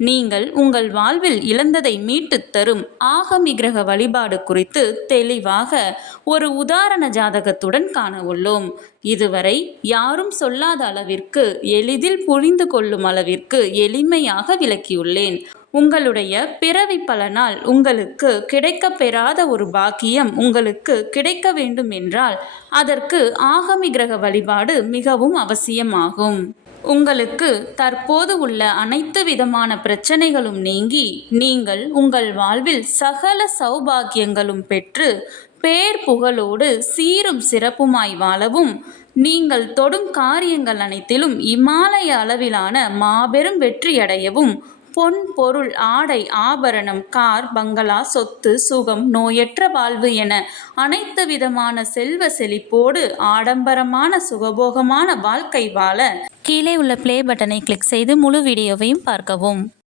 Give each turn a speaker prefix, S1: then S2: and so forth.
S1: நீங்கள் உங்கள் வாழ்வில் இழந்ததை மீட்டுத் தரும் ஆகமி கிரக வழிபாடு குறித்து தெளிவாக ஒரு உதாரண ஜாதகத்துடன் காண உள்ளோம். இதுவரை யாரும் சொல்லாத அளவிற்கு எளிதில் புரிந்து கொள்ளும் அளவிற்கு எளிமையாக விளக்கியுள்ளேன். உங்களுடைய பிறவி பலனால் உங்களுக்கு கிடைக்கப் பெறாத ஒரு பாக்கியம் உங்களுக்கு கிடைக்க வேண்டும் என்றால் அதற்கு ஆகமி கிரக வழிபாடு மிகவும் அவசியமாகும். உங்களுக்கு தற்போது உள்ள அனைத்து விதமான பிரச்சனைகளும் நீங்கி நீங்கள் உங்கள் வாழ்வில் சகல சௌபாகியங்களும் பெற்று பேர் புகழோடு சீரும் சிறப்புமாய் வாழவும் நீங்கள் தொடும் காரியங்கள் அனைத்திலும் இமாலய அளவிலான மாபெரும் வெற்றியடையவும் பொன் பொருள் ஆடை ஆபரணம் கார் பங்களா சொத்து சுகம் நோயற்ற வாழ்வு என அனைத்து விதமான செல்வ செழிப்போடு ஆடம்பரமான சுகபோகமான வாழ்க்கை வாழ கீழே உள்ள பிளே பட்டனை கிளிக் செய்து முழு வீடியோவையும் பார்க்கவும்.